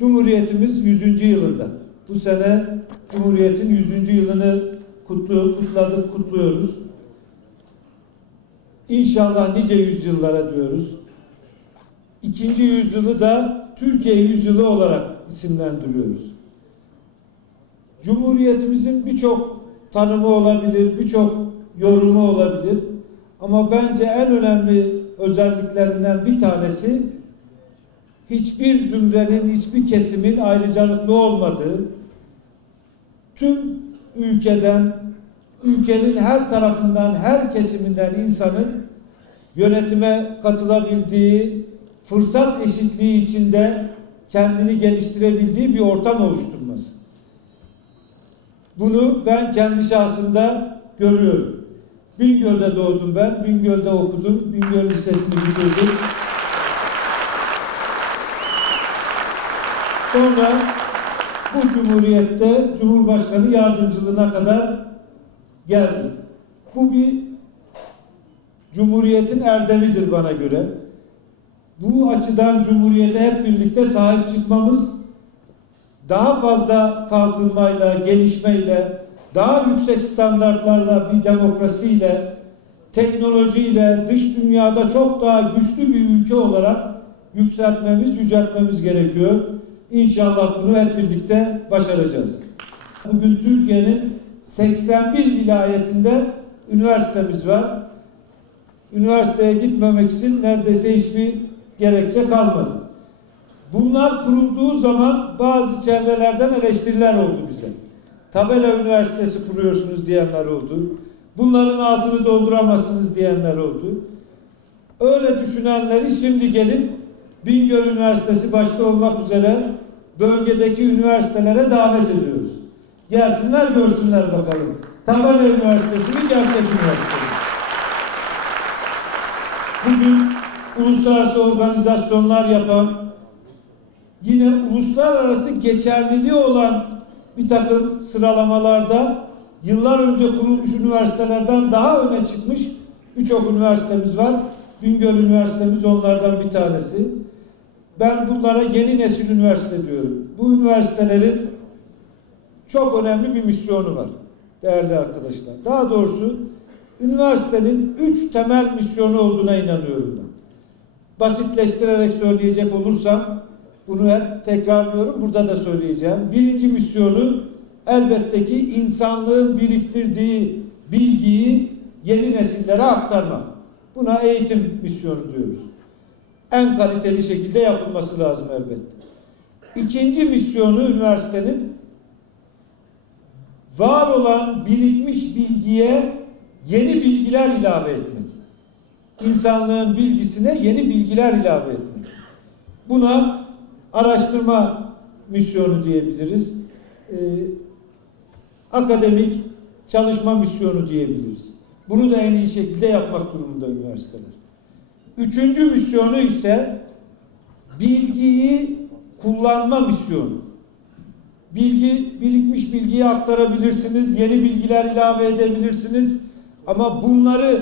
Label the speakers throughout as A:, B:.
A: Cumhuriyetimiz 100. yılında. Bu sene Cumhuriyet'in 100. yılını kutlu, kutladık, kutluyoruz. İnşallah nice yüzyıllara diyoruz. İkinci yüzyılı da Türkiye yüzyılı olarak isimlendiriyoruz. Cumhuriyetimizin birçok tanımı olabilir, birçok yorumu olabilir. Ama bence en önemli özelliklerinden bir tanesi hiçbir zümrenin, hiçbir kesimin ayrıcalıklı olmadığı, tüm ülkeden, ülkenin her tarafından, her kesiminden insanın yönetime katılabildiği, fırsat eşitliği içinde kendini geliştirebildiği bir ortam oluşturması. Bunu ben kendi şahsımda görüyorum. Bingöl'de doğdum ben, Bingöl'de okudum, Bingöl Lisesi'ni bitirdim. Sonra bu cumhuriyette Cumhurbaşkanı yardımcılığına kadar geldim. Bu bir Cumhuriyetin erdemidir bana göre. Bu açıdan Cumhuriyete hep birlikte sahip çıkmamız daha fazla kalkınmayla, gelişmeyle, daha yüksek standartlarla bir demokrasiyle, teknolojiyle dış dünyada çok daha güçlü bir ülke olarak yükseltmemiz, yüceltmemiz gerekiyor. İnşallah bunu hep birlikte başaracağız. Bugün Türkiye'nin 81 vilayetinde üniversitemiz var. Üniversiteye gitmemek için neredeyse hiçbir gerekçe kalmadı. Bunlar kurulduğu zaman bazı çevrelerden eleştiriler oldu bize. Tabela Üniversitesi kuruyorsunuz diyenler oldu. Bunların altını dolduramazsınız diyenler oldu. Öyle düşünenleri şimdi gelip Bingöl Üniversitesi başta olmak üzere bölgedeki üniversitelere davet ediyoruz. Gelsinler görsünler bakalım. Tabela Üniversitesi mi gerçek üniversite mi? Bugün uluslararası organizasyonlar yapan, yine uluslararası geçerliliği olan bir takım sıralamalarda yıllar önce kurulmuş üniversitelerden daha öne çıkmış birçok üniversitemiz var. Bingöl Üniversitemiz onlardan bir tanesi. Ben bunlara yeni nesil üniversite diyorum. Bu üniversitelerin çok önemli bir misyonu var değerli arkadaşlar. Daha doğrusu üniversitenin üç temel misyonu olduğuna inanıyorum ben. Basitleştirerek söyleyecek olursam bunu tekrarlıyorum. Burada da söyleyeceğim. Birinci misyonu elbette ki insanlığın biriktirdiği bilgiyi yeni nesillere aktarmak. Buna eğitim misyonu diyoruz. En kaliteli şekilde yapılması lazım elbette. İkinci misyonu üniversitenin var olan birikmiş bilgiye yeni bilgiler ilave etmek. İnsanlığın bilgisine yeni bilgiler ilave etmek. Buna araştırma misyonu diyebiliriz. Ee, akademik çalışma misyonu diyebiliriz. Bunu da en iyi şekilde yapmak durumunda üniversiteler. Üçüncü misyonu ise bilgiyi kullanma misyonu. Bilgi, birikmiş bilgiyi aktarabilirsiniz, yeni bilgiler ilave edebilirsiniz. Ama bunları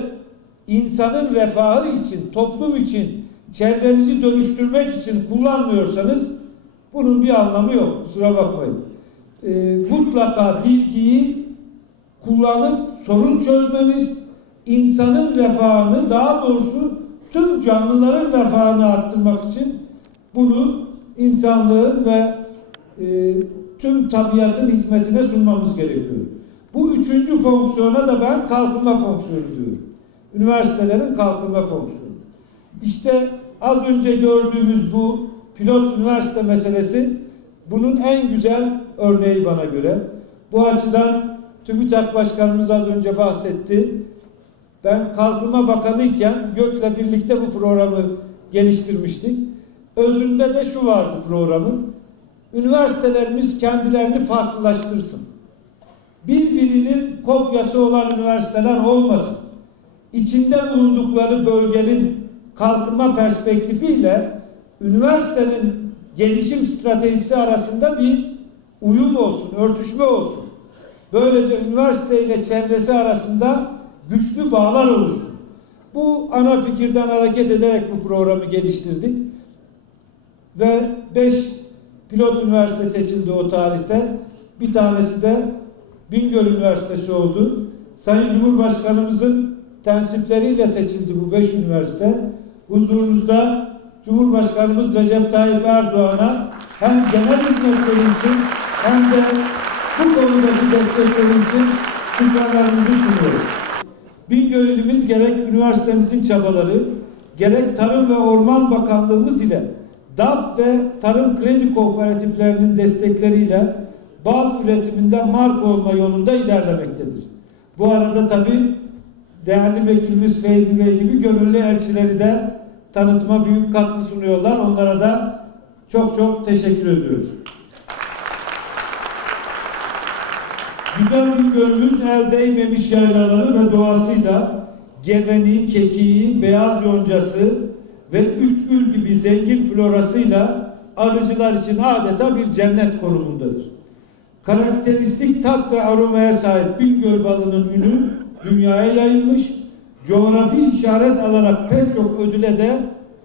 A: insanın refahı için, toplum için, çevrenizi dönüştürmek için kullanmıyorsanız bunun bir anlamı yok. Kusura bakmayın. Ee, mutlaka bilgiyi kullanıp sorun çözmemiz, insanın refahını daha doğrusu tüm canlıların refahını arttırmak için bunu insanlığın ve e, tüm tabiatın hizmetine sunmamız gerekiyor. Bu üçüncü fonksiyona da ben kalkınma fonksiyonu diyorum. Üniversitelerin kalkınma fonksiyonu. İşte az önce gördüğümüz bu pilot üniversite meselesi bunun en güzel örneği bana göre. Bu açıdan TÜBİTAK Başkanımız az önce bahsetti. Ben Kalkınma Bakanı iken GÖK'le birlikte bu programı geliştirmiştik. Özünde de şu vardı programın. Üniversitelerimiz kendilerini farklılaştırsın. Birbirinin kopyası olan üniversiteler olmasın. İçinde bulundukları bölgenin kalkınma perspektifiyle üniversitenin gelişim stratejisi arasında bir uyum olsun, örtüşme olsun. Böylece üniversite ile çevresi arasında güçlü bağlar oluşsun. Bu ana fikirden hareket ederek bu programı geliştirdik. Ve 5 pilot üniversite seçildi o tarihte. Bir tanesi de Bingöl Üniversitesi oldu. Sayın Cumhurbaşkanımızın tensipleriyle seçildi bu beş üniversite. Huzurunuzda Cumhurbaşkanımız Recep Tayyip Erdoğan'a hem genel hizmetleri için hem de bu konudaki destekleri için şükranlarımızı sunuyoruz. Bingöl ilimiz gerek üniversitemizin çabaları, gerek Tarım ve Orman Bakanlığımız ile DAP ve Tarım Kredi Kooperatiflerinin destekleriyle bal üretiminde marka olma yolunda ilerlemektedir. Bu arada tabii değerli vekilimiz Feyzi Bey gibi gönüllü elçileri de tanıtıma büyük katkı sunuyorlar. Onlara da çok çok teşekkür ediyoruz. Güzel bir gölümüz el değmemiş yaylaları ve doğasıyla geveni, kekiği, beyaz yoncası ve üç gül gibi zengin florasıyla arıcılar için adeta bir cennet konumundadır. Karakteristik tat ve aromaya sahip Bingöl balının ünü dünyaya yayılmış, coğrafi işaret alarak pek çok ödüle de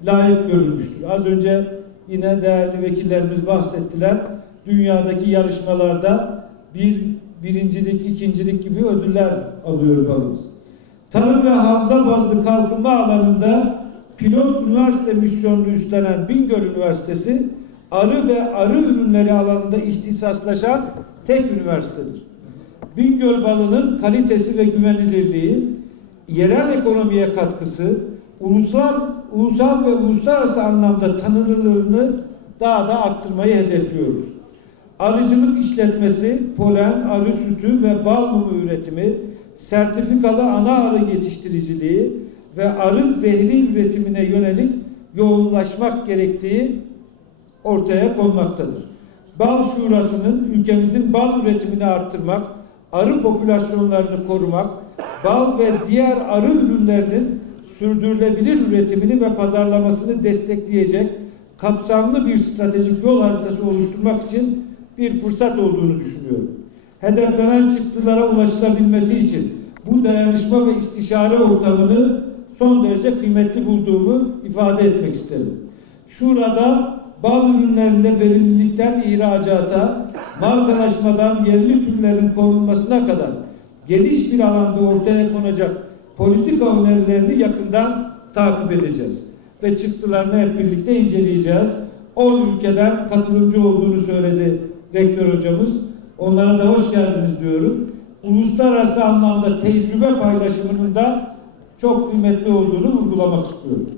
A: layık görülmüştür. Az önce yine değerli vekillerimiz bahsettiler. Dünyadaki yarışmalarda bir birincilik, ikincilik gibi ödüller alıyor balımız. Tarım ve havza bazlı kalkınma alanında pilot üniversite misyonunu üstlenen Bingöl Üniversitesi arı ve arı ürünleri alanında ihtisaslaşan tek üniversitedir. Bingöl balının kalitesi ve güvenilirliği, yerel ekonomiye katkısı, ulusal, ulusal ve uluslararası anlamda tanınırlığını daha da arttırmayı hedefliyoruz. Arıcılık işletmesi, polen, arı sütü ve bal mumu üretimi, sertifikalı ana arı yetiştiriciliği ve arı zehri üretimine yönelik yoğunlaşmak gerektiği ortaya konmaktadır. Bal Şurası'nın ülkemizin bal üretimini arttırmak, arı popülasyonlarını korumak, bal ve diğer arı ürünlerinin sürdürülebilir üretimini ve pazarlamasını destekleyecek kapsamlı bir stratejik yol haritası oluşturmak için bir fırsat olduğunu düşünüyorum. Hedeflenen çıktılara ulaşılabilmesi için bu dayanışma ve istişare ortamını son derece kıymetli bulduğumu ifade etmek isterim. Şurada bal ürünlerinde verimlilikten ihracata, markalaşmadan yerli türlerin korunmasına kadar geniş bir alanda ortaya konacak politika önerilerini yakından takip edeceğiz. Ve çıktılarını hep birlikte inceleyeceğiz. O ülkeden katılımcı olduğunu söyledi rektör hocamız. Onlara da hoş geldiniz diyorum. Uluslararası anlamda tecrübe paylaşımının da çok kıymetli olduğunu vurgulamak istiyorum.